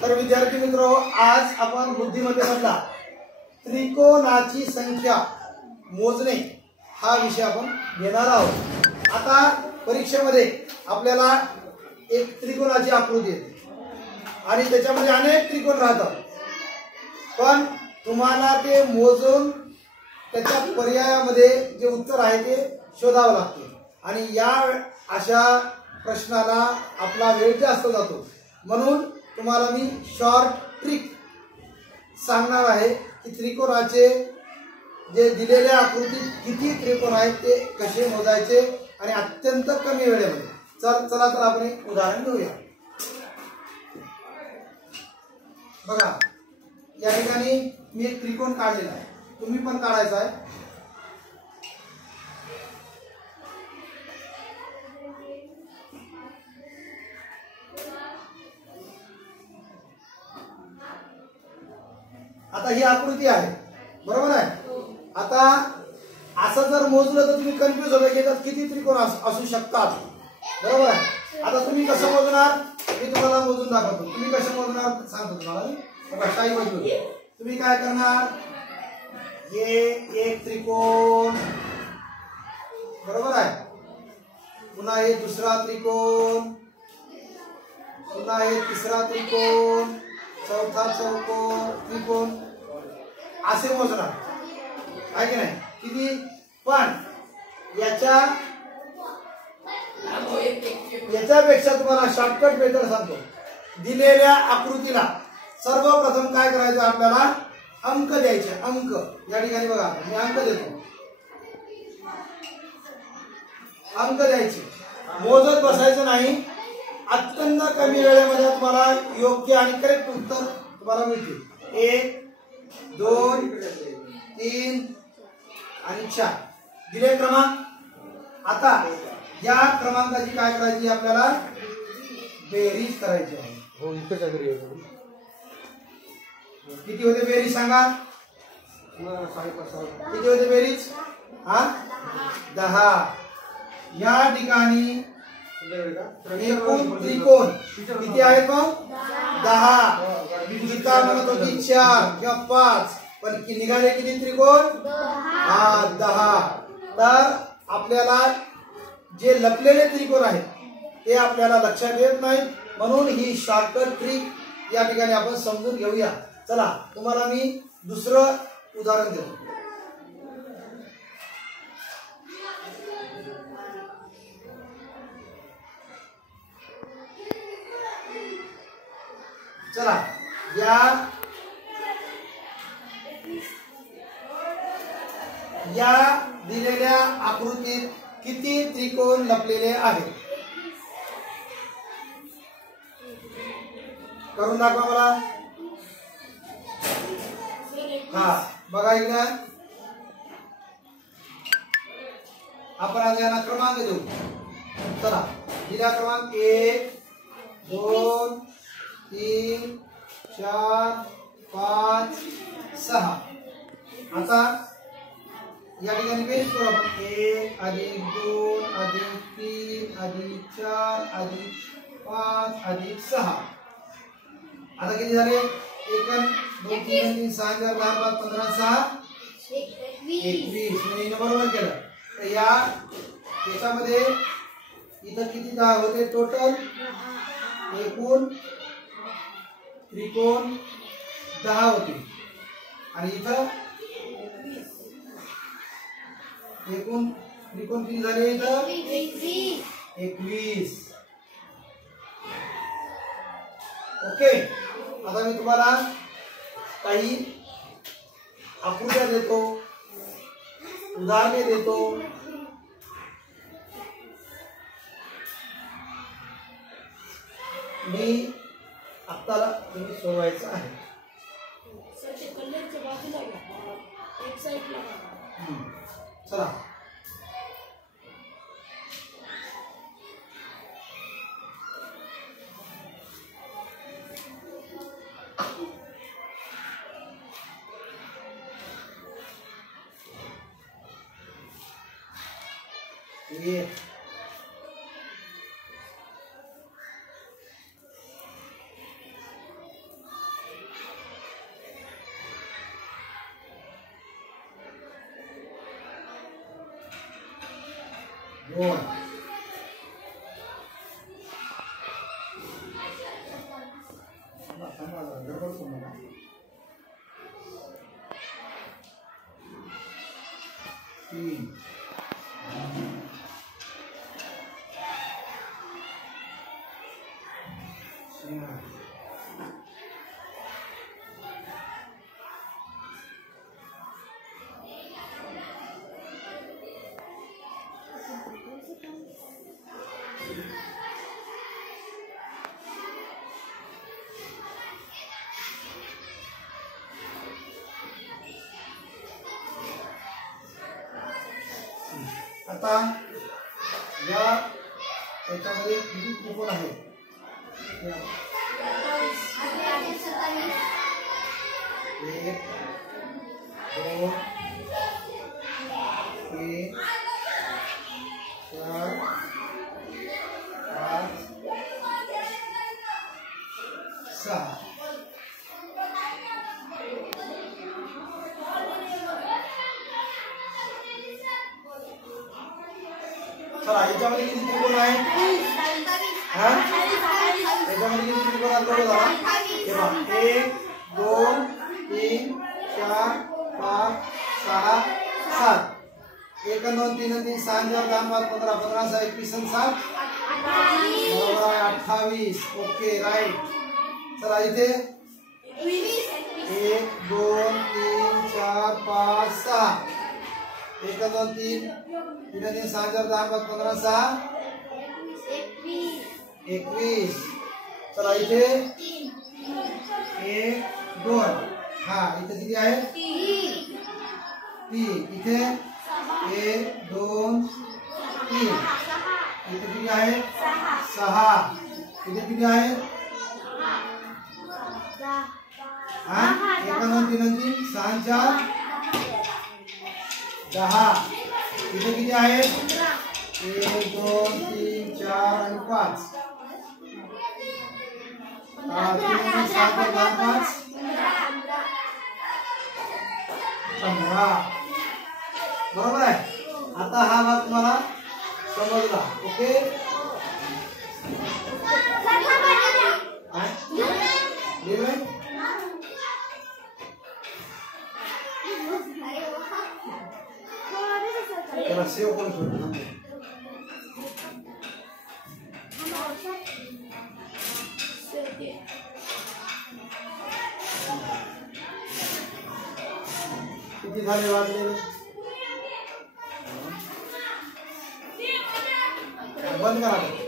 तर विद्यार्थी मित्र, आज आपण बुद्धिमत्तेमधला त्रिकोणाची संख्या मोजणे हा विषय आपण घेणार आहोत। आता परीक्षेमध्ये आपल्याला एक त्रिकोणाची आकृती येते आणि त्याच्यामध्ये अनेक त्रिकोण राहतात, पण तुम्हाला ते मोजून त्याच्या पर्यायामध्ये जे उत्तर आहे ते शोधावं लागते आणि या अशा प्रश्नाला आपला वेळ जास्त जातो। म्हणून तुम्हाला मी शॉर्ट ट्रिक सांगणार आहे की त्रिकोणाचे जे दिलेल्या आकृतीत किती त्रिकोण आहेत ते कसे मोजायचे आणि अत्यंत कमी वेळेमध्ये। चला तर आपण एक उदाहरण घेऊया। बघा, या ठिकाणी मी एक त्रिकोण काढलेला आहे, तुम्ही पण काढायचा आहे। आता ही आकृती आहे, बरोबर आहे। आता असं जर मोजलं तर तुम्ही कन्फ्यूज होता की त्यात किती त्रिकोण असू शकतात, बरोबर आहे। आता तुम्ही कसं मोजणार मी तुम्हाला मोजून दाखवतो। तुम्ही कसं मोजणार सांगतो तुम्हाला। काही बदलू, तुम्ही काय करणार, हे एक त्रिकोण, बरोबर आहे, पुन्हा हे दुसरा त्रिकोण, पुन्हा हे तिसरा त्रिकोण, चौथा त्रिकोण, असे मोजणार आहे की नाही, किती। पण याच्यापेक्षा तुम्हाला शॉर्टकट मेथड सांगतो। दिलेल्या आकृतीला सर्वप्रथम काय करायचं, आपल्याला अंक द्यायचे। अंक या ठिकाणी बघा, मी अंक देतो, अंक द्यायचे, मोजत बसायचं नाही। अत्यंत कमी वेळेमध्ये तुम्हाला योग्य आणि करेक्ट उत्तर तुम्हाला मिळतील। 1 2 3 आणि 4 दिले क्रमांक। आता या क्रमांकाची काय करायची, आपल्याला बेरीज करायची आहे। हो, किती होते बेरीज सांगा, किती होते बेरीज? 10। या ठिकाणी एकूण त्रिकोण किती आहेत मग? 10। गीता म्हणत होती 4 किंवा 5, पण निघाले किती त्रिकोण? 10। तर आपल्याला जे लपलेले त्रिकोण आहेत ते आपल्याला लक्षात येत नाही, म्हणून ही शॉर्टकट ट्रिक या ठिकाणी आपण समजून घेऊया। चला, तुम्हाला मी दुसरं उदाहरण देतो। चला, या दिलेल्या आकृतीत किती त्रिकोण लपलेले आहेत करून दाखवा मला। बघा इकडे आपण आज यांना क्रमांक देऊ। चला, दिला क्रमांक 1 2 3 4 5 6। आता या ठिकाणी बेरीज करू आपण। 1 अधिक 2 अधिक 3 अधिक 4 अधिक 5 अधिक 6। आता किती झाले? 1 2 3 3 6 4 10 5 15 6 21। मी बरोबर केलं। तर याच्यामध्ये इथं किती 10 होते टोटल? एकूण त्रिकोण 10 होते आणि इथं एकूण त्रिकोण किती झाले? इथं 21। ओके, आता मी तुम्हाला काही आकृत्या देतो, उदाहरणे देतो। मी आत्ताला तुम्ही सोडवायचं आहे। चला, ये 2 गडबड करू नका. 3 आता या त्याच्यामध्ये किती त्रिकोण आहेत? 1 2 3 4 5 6. चला याच्यामध्ये किती त्रिकोण आहेत? हा याच्यामध्ये किती त्रिकोण आहेत बघा. हे बघा 1 2 3 4 5 6 7. 1 2 3 3 6 4 10 15 15 6 21 7 बरोबर आहे 28. Okay right. चला इथे 1 2 3 4 5 6. 1 2 3 3 3 6 4 10 15 6 21. चला इथे 1 2. हा इथे किती आहे? 3. इथे 1 2 3. इथे किती आहे? 6. इथे किती आहे? 1 2 3 3 6 4 10. इथे किती आहे? 1 2 3 4 आणि 5. 3 7 10 5 15. बरोबर आहे. आता हा भाग तुम्हाला समजला. ओके सेव करून ठेवतो. किती झाले वाजले? बंद करा.